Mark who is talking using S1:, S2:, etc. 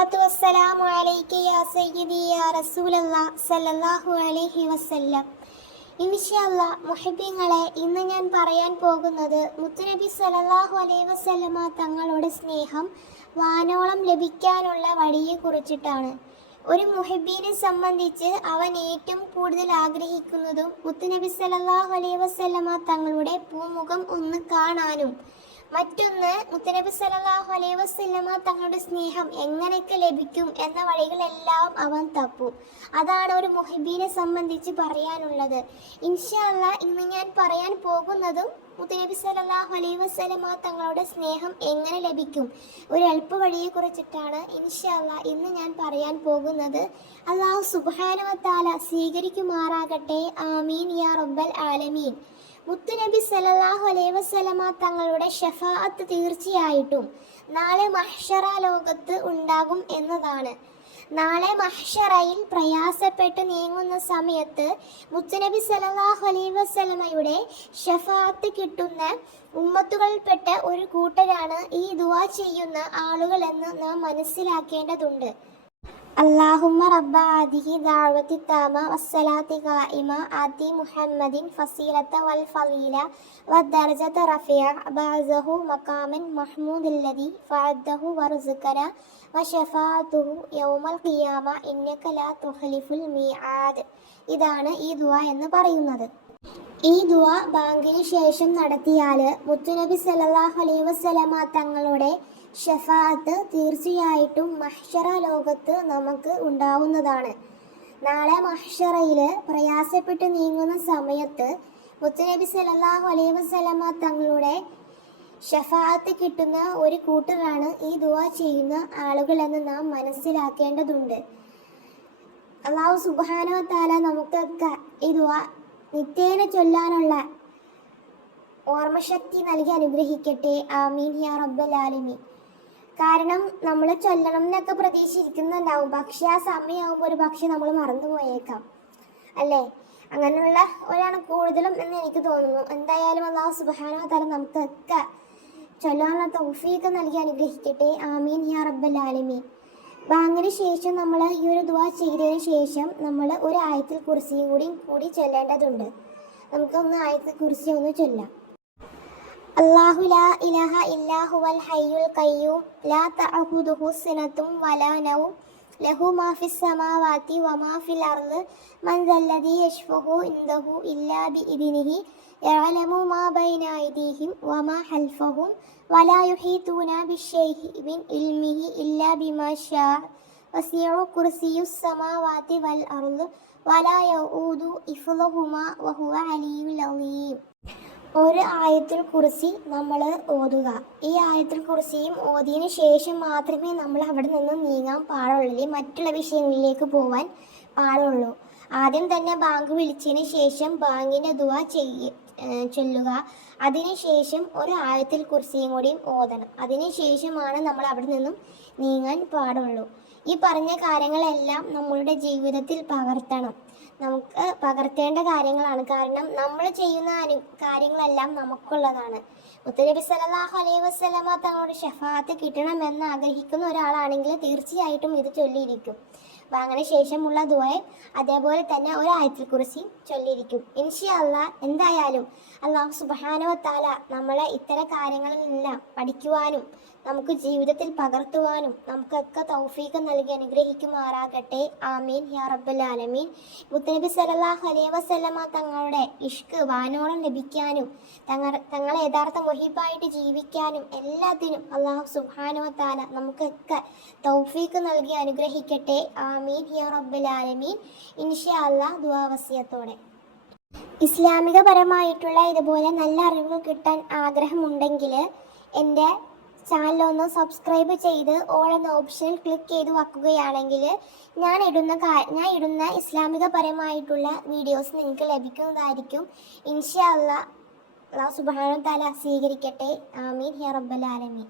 S1: അസ്സലാത്തു വസ്സലാമു യാ സയ്യിദി യാ സല്ലല്ലാഹു അലൈഹി വസല്ലം. മുഹിബീങ്ങളെ ഇന്ന് ഞാൻ പറയാൻ പോകുന്നത് മുത്തുനബി സല്ലല്ലാഹു അലൈഹി വസല്ലമ തങ്ങളുടെ സ്നേഹം വാനോളം ലഭിക്കാനുള്ള വഴിയെ കുറിച്ചിട്ടാണ്. ഒരു മുഹിബീനെ സംബന്ധിച്ച് അവൻ ഏറ്റവും കൂടുതൽ ആഗ്രഹിക്കുന്നതും മുത്തുനബി സല്ലല്ലാഹു അലൈഹി വസല്ലമ തങ്ങളുടെ പൂമുഖം ഒന്ന് കാണാനും മറ്റൊന്ന് മുത്തനബി സലാഹു അലൈ വസല്ലമ തങ്ങളുടെ സ്നേഹം എങ്ങനെയൊക്കെ ലഭിക്കും എന്ന വഴികളെല്ലാം അവൻ തപ്പും. അതാണ് ഒരു മുഹിബീനെ സംബന്ധിച്ച് പറയാനുള്ളത്. ഇൻഷാല്ല ഇന്ന് ഞാൻ പറയാൻ പോകുന്നതും മുത്തനബി സലാഹു അലൈ വസല്ലമ തങ്ങളുടെ സ്നേഹം എങ്ങനെ ലഭിക്കും ഒരു എളുപ്പ വഴിയെ കുറിച്ചിട്ടാണ് ഇൻഷാല്ല ഇന്ന് ഞാൻ പറയാൻ പോകുന്നത്. അള്ളാഹു സുബ്ഹാനഹു സ്വീകരിക്കുമാറാകട്ടെ. ആമീൻ യാ റബ്ബൽ ആലമീൻ. മുത്തുനബി സല്ലല്ലാഹു അലൈഹി വസല്ലമ തങ്ങളുടെ ഷഫാഅത്ത് തീർച്ചയായിട്ടും നാളെ മഹ്ഷറ ലോകത്ത് ഉണ്ടാകും എന്നതാണ്. നാളെ മഹ്ഷറയിൽ പ്രയാസപ്പെട്ട് നീങ്ങുന്ന സമയത്ത് മുത്തുനബി സല്ലല്ലാഹു അലൈഹി വസല്ലമയുടെ ഷഫാഅത്ത് കിട്ടുന്ന ഉമ്മത്തുകളിൽപ്പെട്ട ഒരു കൂട്ടരാണ് ഈ ദുവാ ചെയ്യുന്ന ആളുകളെന്ന് നാം മനസ്സിലാക്കേണ്ടതുണ്ട്. അള്ളാഹുമ്മ റബ്ബ ആദിഹി ദാവത്തി താമ വസ്സലാത്തി കായിമ ആദി മുഹമ്മദിൻ ഫസീലത്ത വൽ ഫലീല ദർജത റഫിയ ബാസഹു മക്കാമൻ മഹ്മൂദുല്ലതി ഫഅദ്ദഹു വ വഷഫാത്തുഹു യൗമൽ ഖിയാമ ഇന്നക ലാ തുഹ്ലിഫുൽ മീആദ്. ഇതാണ് ഈ ദുആ എന്ന് പറയുന്നത്. ഈ ദുആ ബാങ്കിന് ശേഷം നടത്തിയാൽ മുത്തുനബി സല്ലല്ലാഹു അലൈഹി വസല്ലമ തങ്ങളുടെ ഷഫാത്ത് തീർച്ചയായിട്ടും മഹ്ഷറ ലോകത്ത് നമുക്ക് ഉണ്ടാവുന്നതാണ്. നാളെ മഹ്ഷറയിൽ പ്രയാസപ്പെട്ട് നീങ്ങുന്ന സമയത്ത് മുത്തുനബി സലല്ലാഹു അലൈഹി വസല്ലമ തങ്ങളുടെ ഷഫാത്ത് കിട്ടുന്ന ഒരു കൂട്ടരാണ് ഈ ദുവ ചെയ്യുന്ന ആളുകളെന്ന് നാം മനസ്സിലാക്കേണ്ടതുണ്ട്. അള്ളാഹു വ തആല നമുക്കൊക്കെ ഈ ദുവ നിത്യേന ചൊല്ലാനുള്ള ഓർമ്മശക്തി നൽകി അനുഗ്രഹിക്കട്ടെ. ആമീൻ യാ റബ്ബൽ ആലമീൻ. കാരണം നമ്മൾ ചൊല്ലണം എന്നൊക്കെ പ്രതീക്ഷിക്കുന്നുണ്ടാവും പക്ഷെ ആ സമയമാകുമ്പോൾ ഒരു പക്ഷെ നമ്മൾ മറന്നുപോയേക്കാം അല്ലേ? അങ്ങനെയുള്ള ഒരാണ് കൂടുതലും എന്ന് എനിക്ക് തോന്നുന്നു. എന്തായാലും അള്ളാഹു സുബാനോ തല നമുക്കൊക്കെ ചൊല്ലാനുള്ള തൗഫീക്ക് നൽകി അനുഗ്രഹിക്കട്ടെ. ആമീൻ യാ റബ്ബൽ ആലമീൻ. ബാങ്കിന് ശേഷം നമ്മൾ ഈ ഒരു ദുവാ ചെയ്തതിന് ശേഷം നമ്മൾ ഒരു ആയത്തിൽ കുറിസിയും കൂടി കൂടി ചൊല്ലേണ്ടതുണ്ട്. നമുക്കൊന്ന് ആയത്തിൽ കുറിസി ഒന്ന് ചൊല്ലാം. الله لا إله إلا هو الحي القيوم لا تعبده سنة ولا نوم له ما في السماوات وما في الأرض من ذا الذي يشفه عنده إلا بإذنه يعلم ما بين أيديهم وما خلفهم ولا يحيطون بالشيء من علمه إلا بما شاء وسيع كرسي السماوات والأرض ولا يؤود إفلهما وهو علي العظيم ഒരു ആയത്തിൽ കുറിച്ച് നമ്മൾ ഓതുക. ഈ ആയത്തിൽ കുറിച്ചും ഓതിയതിന് ശേഷം മാത്രമേ നമ്മൾ അവിടെ നിന്ന് നീങ്ങാൻ പാടുള്ളൂ. മറ്റുള്ള വിഷയങ്ങളിലേക്ക് പോവാൻ പാടുള്ളൂ. ആദ്യം തന്നെ ബാങ്ക് വിളിച്ചതിന് ശേഷം ബാങ്കിന്റെ ദുവ ചെയ്യ ചൊല്ലുക. അതിനുശേഷം ഒരു ആയത്തിൽ കുറിച്ചും കൂടിയും ഓതണം. അതിനുശേഷമാണ് നമ്മൾ അവിടെ നിന്നും നീങ്ങാൻ പാടുള്ളൂ. ഈ പറഞ്ഞ കാര്യങ്ങളെല്ലാം നമ്മളുടെ ജീവിതത്തിൽ പകർത്തണം. നമുക്ക് പകർത്തേണ്ട കാര്യങ്ങളാണ്. കാരണം നമ്മൾ ചെയ്യുന്ന കാര്യങ്ങളെല്ലാം നമുക്കുള്ളതാണ്. മുത്തനബി സലാഹു അലൈഹി വസല്ലമ തങ്ങളുടെ ഷഫാത്ത് കിട്ടണമെന്ന് ആഗ്രഹിക്കുന്ന ഒരാളാണെങ്കിൽ തീർച്ചയായിട്ടും ഇത് ചൊല്ലിയിരിക്കും. വാങ്ങിന് ശേഷമുള്ള ദുആയും അതേപോലെ തന്നെ ഒരു ആയത്തിൽ കുറിച്ച് ചൊല്ലിയിരിക്കും. ഇൻഷി അല്ല എന്തായാലും അള്ളാഹു സുബാനുവത്താല താല നമ്മളെ ഇത്തരം കാര്യങ്ങളിലെല്ലാം പഠിക്കുവാനും നമുക്ക് ജീവിതത്തിൽ പകർത്തുവാനും നമുക്കൊക്കെ തൗഫീഖ് നൽകി അനുഗ്രഹിക്കുമാറാകട്ടെ. ആമീൻ. യാ റബ്ബൽ ആലമീൻ. മുത്തനബി സല്ലല്ലാഹു അലൈഹി വസല്ലമ തങ്ങളുടെ ഇഷ്ക് വാനോളം ലഭിക്കാനും തങ്ങൾ തങ്ങളെ യഥാർത്ഥ മുഹിബായിട്ട് ജീവിക്കാനും എല്ലാത്തിനും അള്ളാഹു സുബ്ഹാനഹു താല നമുക്കൊക്കെ തൗഫീഖ് നൽകി അനുഗ്രഹിക്കട്ടെ. ആമീൻ. യാ റബ്ബൽ ആലമീൻ. ഇൻഷാ അള്ളാഹ് ദുവാവസ്യത്തോടെ ഇസ്ലാമികപരമായിട്ടുള്ള ഇതുപോലെ നല്ല അറിവ് കിട്ടാൻ ആഗ്രഹമുണ്ടെങ്കിൽ എന്റെ ചാനലൊന്ന് സബ്സ്ക്രൈബ് ചെയ്ത് ഓൾ എന്ന ഓപ്ഷൻ ക്ലിക്ക് ചെയ്ത് വെക്കുകയാണെങ്കിൽ ഞാൻ ഇടുന്ന ഞാൻ ഇടുന്ന ഇസ്ലാമികപരമായിട്ടുള്ള വീഡിയോസ് നിങ്ങൾക്ക് ലഭിക്കുന്നതായിരിക്കും. ഇൻഷാ അല്ലാ അള്ളാഹു സ്വീകരിക്കട്ടെ. ആമീൻ. യാ ആലമീൻ.